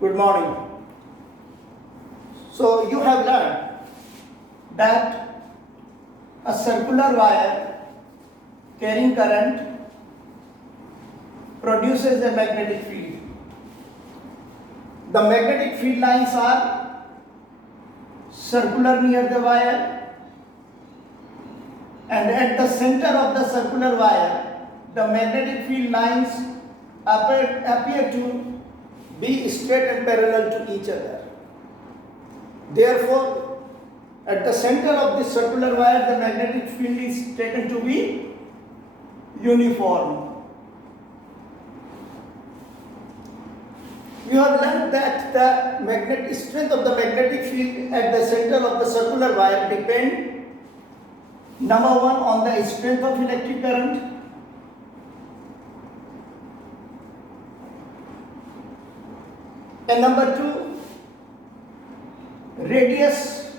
Good morning. So you have learned that a circular wire carrying current produces a magnetic field. The magnetic field lines are circular near the wire, and at the center of the circular wire, the magnetic field lines appear to be straight and parallel to each other. Therefore, at the center of this circular wire, the magnetic field is taken to be uniform. You have learned that the magnetic strength of the magnetic field at the center of the circular wire depend, number one, on the strength of electric current, and number two, radius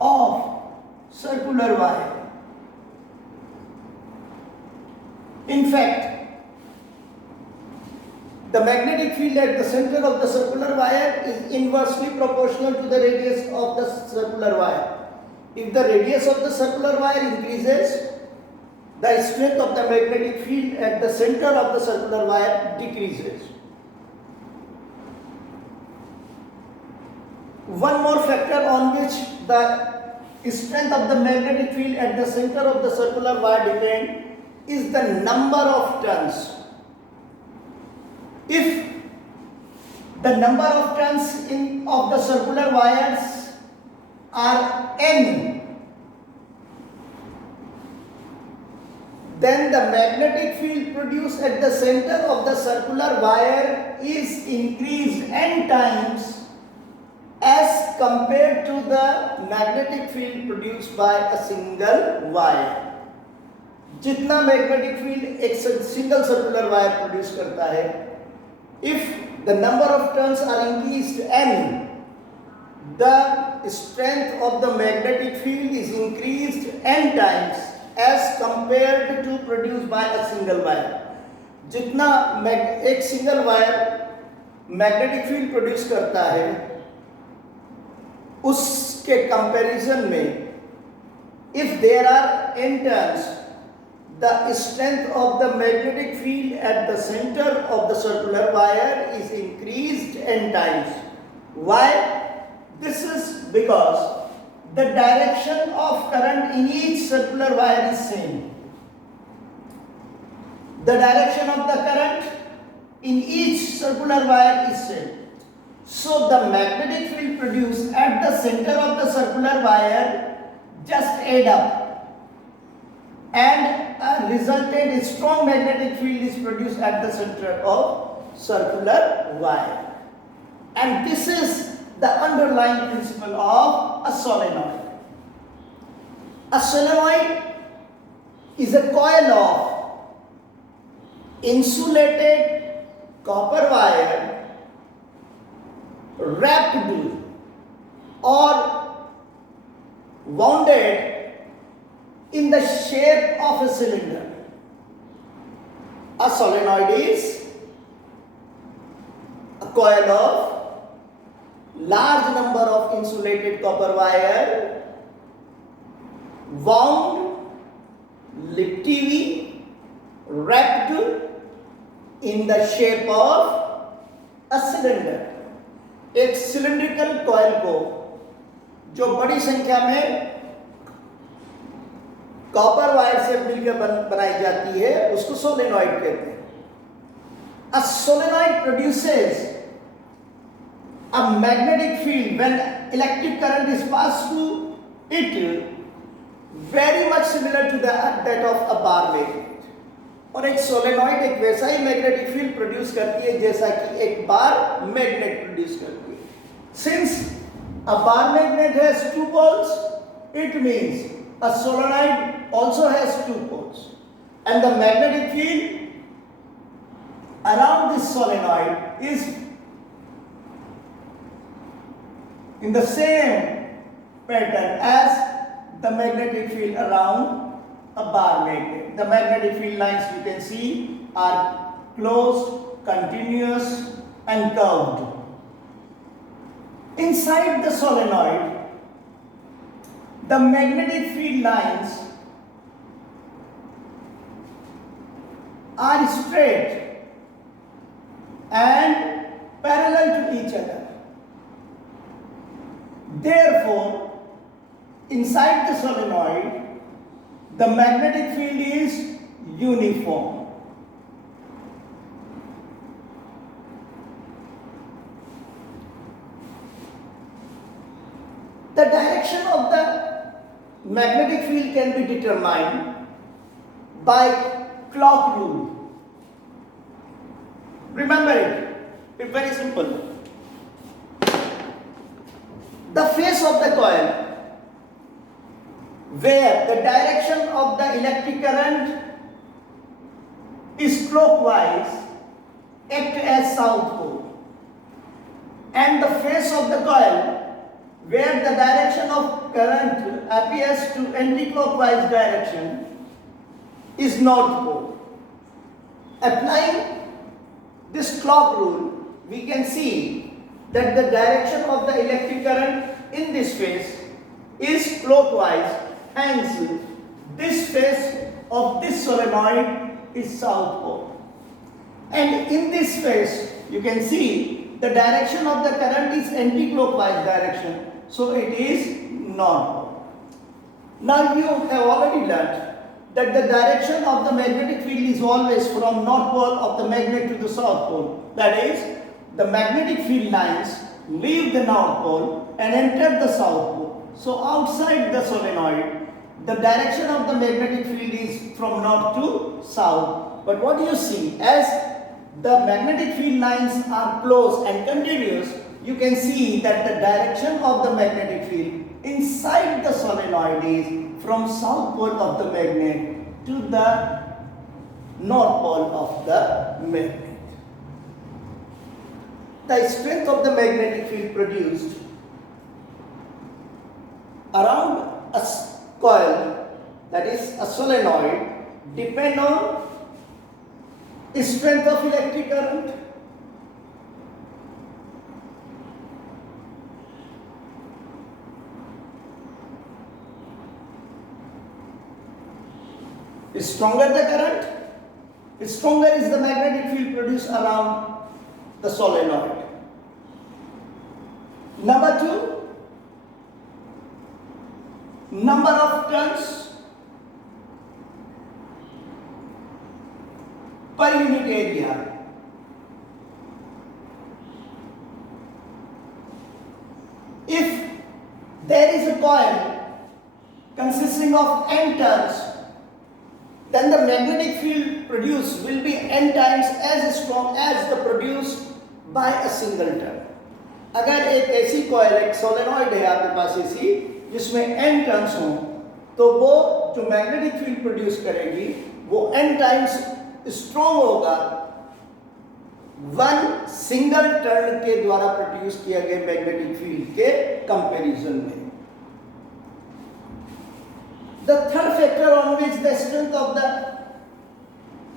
of circular wire. In fact, the magnetic field at the center of the circular wire is inversely proportional to the radius of the circular wire. If the radius of the circular wire increases, the strength of the magnetic field at the center of the circular wire decreases. One more factor on which the strength of the magnetic field at the center of the circular wire depends is the number of turns. If the number of turns of the circular wires are n, then the magnetic field produced at the center of the circular wire is increased n times as compared to the magnetic field produced by a single wire. जितना magnetic field एक single circular wire produce करता है, if the number of turns are increased n, the strength of the magnetic field is increased n times as compared to produced by a single wire. जितना एक single wire magnetic field produce करता है, उसके comparison में, if there are n turns, the strength of the magnetic field at the center of the circular wire is increased n times. Why? This is because the direction of current in each circular wire is same. The direction of the current in each circular wire is same. So the magnetic field produced at the center of the circular wire just add up, and a resultant strong magnetic field is produced at the center of circular wire. And this is the underlying principle of a solenoid. A solenoid is a coil of insulated copper wire wrapped or wounded in the shape of a cylinder. A solenoid is a coil of large number of insulated copper wire wound, literally wrapped in the shape of a cylinder. एक cylindrical coil को जो बड़ी संख्या में copper wire से मिलकर बनाई जाती है, उसको सोलेनॉइड कहते हैं. A solenoid produces a magnetic field when electric current is passed through it, very much similar to that of a bar magnet. और एक सोलेनॉइड एक वैसा ही मैग्नेटिक फील्ड प्रोड्यूस करती है जैसा कि एक बार मैग्नेट प्रोड्यूस करती है. Since a bar magnet has two poles, it means a solenoid also has two poles, and the magnetic field around this solenoid is in the same pattern as the magnetic field around a bar magnet. The magnetic field lines you can see are closed, continuous and curved. Inside the solenoid, the magnetic field lines are straight and parallel to each other. Therefore, inside the solenoid, the magnetic field is uniform. The direction of the magnetic field can be determined by clock rule. Remember it. It's very simple. The face of the coil, where the direction of the electric current is clockwise, act as south pole, and the face of the coil, where the direction of current appears to anti-clockwise direction, is north pole. Applying this clock rule, we can see that the direction of the electric current in this phase is clockwise, hence this phase of this solenoid is south pole. And in this phase, you can see the direction of the current is anti-clockwise direction, so it is north pole. Now you have already learnt that the direction of the magnetic field is always from north pole of the magnet to the south pole. That is, the magnetic field lines leave the north pole and enter the south pole. So outside the solenoid, the direction of the magnetic field is from north to south. But what do you see? As the magnetic field lines are close and continuous, you can see that the direction of the magnetic field inside the solenoid is from south pole of the magnet to the north pole of the magnet. The strength of the magnetic field produced around a coil, that is a solenoid, depend on strength of electric current, stronger the current, stronger is the magnetic field produced around the solenoid. Number 2, number of turns per unit area. If there is a coil consisting of n turns, then the magnetic field produced will be n times as strong as the produced by a single turn. अगर एक ऐसी coil, एक solenoid है आपके पास ऐसी जिसमें n turns हों, तो वो जो मैग्नेटिक फील्ड प्रोड्यूस करेगी वो n टाइम्स स्ट्रॉन्ग होगा वन सिंगल टर्न के द्वारा प्रोड्यूस किया गया मैग्नेटिक फील्ड के कंपैरिजन में. The third factor on which the strength of the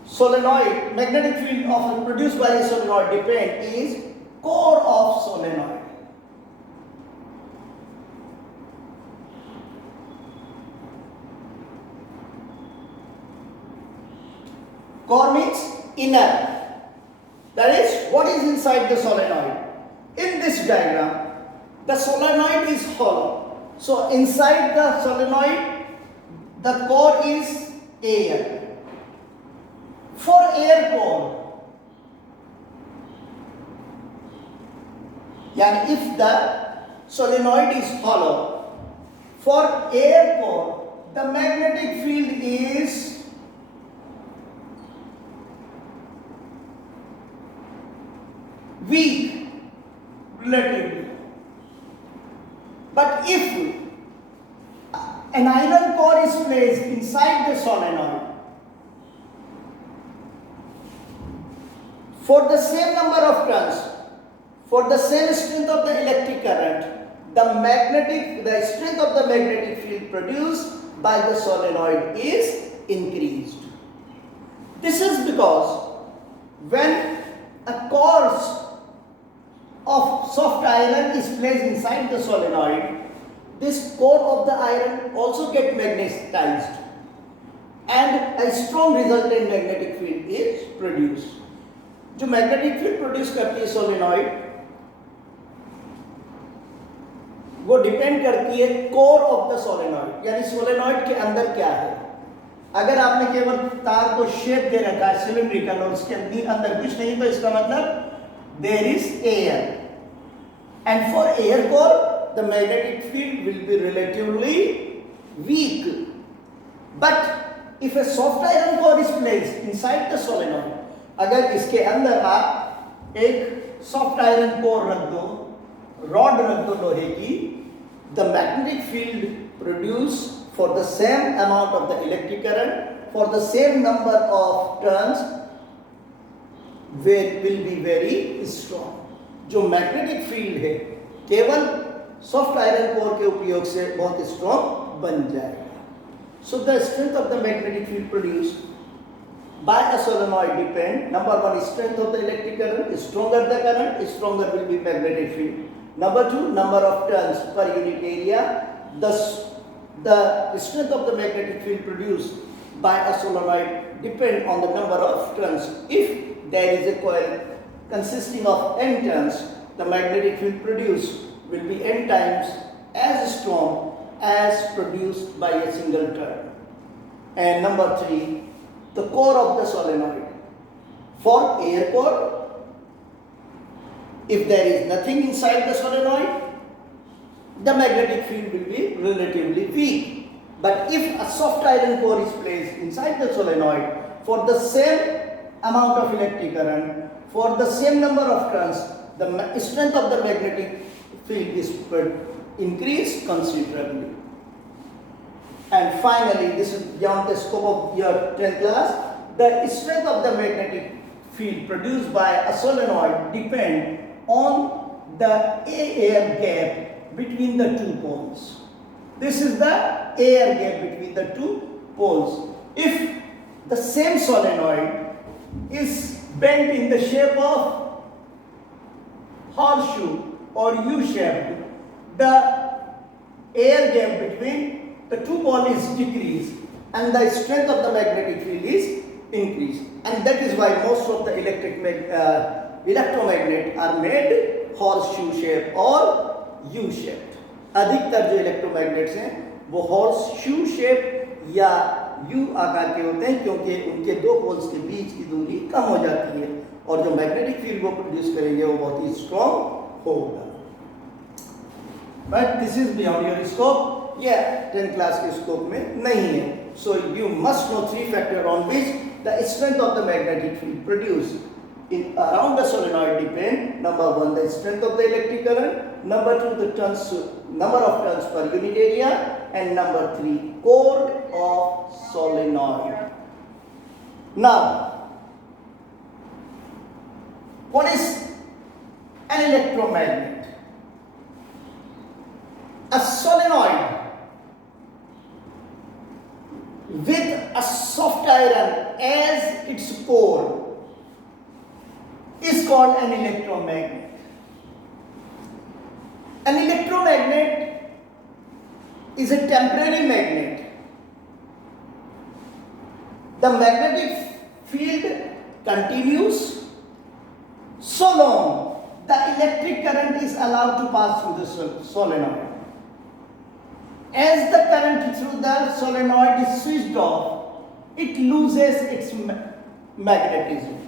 solenoid, magnetic field produced by a solenoid depend is core of solenoid. Core means inner. That is, what is inside the solenoid? In this diagram, the solenoid is hollow. So inside the solenoid, the core is air. For air core, yani if the solenoid is hollow, for air core, the magnetic field is weak relatively. But if an iron core is placed inside the solenoid, for the same number of turns, for the same strength of the electric current, the strength of the magnetic field produced by the solenoid is increased. This is because when soft iron is placed inside the solenoid, this core of the iron also get magnetized and a strong resultant magnetic field is produced. जो magnetic field produce करती है solenoid, वो depend करती है core of the solenoid, यानी solenoid के अंदर क्या है। अगर आपने केवल तार को शेप दे रखा है सिलिंड्रिकल और उसके अंदर कुछ नहीं, तो इसका मतलब there is air, and for air core the magnetic field will be relatively weak, but if a soft iron core is placed inside the solenoid, अगर इसके अंदर आप एक सॉफ्ट आयरन कोर रख दो, रॉड रख दो लोहे की, the magnetic field produce for the same amount of the electric current, for the same number of turns, will be very strong. जो मैग्नेटिक फील्ड है केवल सॉफ्ट आयरन कोर के उपयोग से बहुत स्ट्रॉन्ग बन जाएगा. So the strength of the magnetic field produced by a solenoid depend, number one, strength of the electric current. Stronger the current, stronger will be magnetic field. Number two, number of turns per unit area. The strength of the magnetic field produced by a solenoid depend on the number of turns. If there is a coil consisting of n turns, the magnetic field produced will be n times as strong as produced by a single turn. And number three, the core of the solenoid. For air core, if there is nothing inside the solenoid, the magnetic field will be relatively weak. But if a soft iron core is placed inside the solenoid, for the same amount of electric current, for the same number of turns, the strength of the magnetic field is increased considerably. And finally, this is beyond the scope of your 10th class, the strength of the magnetic field produced by a solenoid depend on the air gap between the two poles. This is the air gap between the two poles. If the same solenoid is bent in the shape of horseshoe or U-shaped, the air gap between the two poles is decreased and the strength of the magnetic field is increased. And that is why most of the electromagnet are made horseshoe shape or U-shaped. अधिकतर जो electromagnets हैं वो हॉर्स-शू shape या you आकार के होते हैं, क्योंकि उनके दो पोल्स के बीच की दूरी कम हो जाती है और जो मैग्नेटिक फील्ड वो प्रोड्यूस करेंगे वो बहुत ही स्ट्रॉन्ग होगा. But this is beyond your scope, ये 10th क्लास के स्कोप में नहीं है. So you must know 3 factor on which the strength of the magnetic field produce in around the solenoid depend. Number one, the strength of the electric current. Number two, the turns, number of turns per unit area. And number three, core of solenoid. Now, what is an electromagnet? A solenoid with a soft iron as its core is called an electromagnet. An electromagnet is a temporary magnet. The magnetic field continues so long the electric current is allowed to pass through the solenoid. As the current through the solenoid is switched off, it loses its magnetism.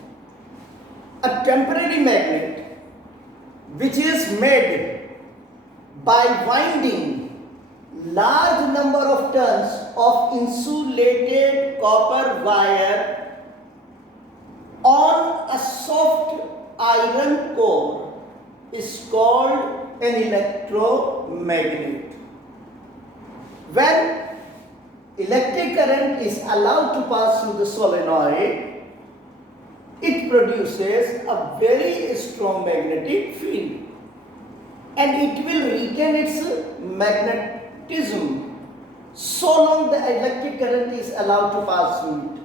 A temporary magnet which is made by winding large number of turns of insulated copper wire on a soft iron core is called an electromagnet. When electric current is allowed to pass through the solenoid, it produces a very strong magnetic field and it will retain its magnetism so long the electric current is allowed to pass through it.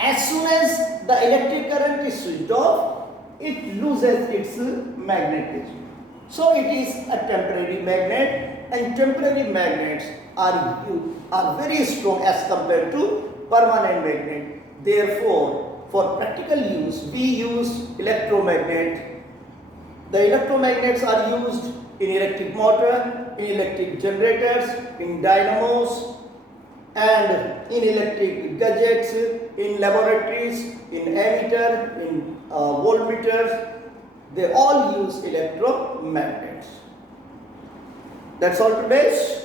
As soon as the electric current is switched off, it loses its magnetism. So it is a temporary magnet, and temporary magnets are very strong as compared to permanent magnet. Therefore, for practical use, we use electromagnet. The electromagnets are used in electric motor, in electric generators, in dynamos, and in electric gadgets, in laboratories, in ammeter, in voltmeters. They all use electromagnets. That's all today.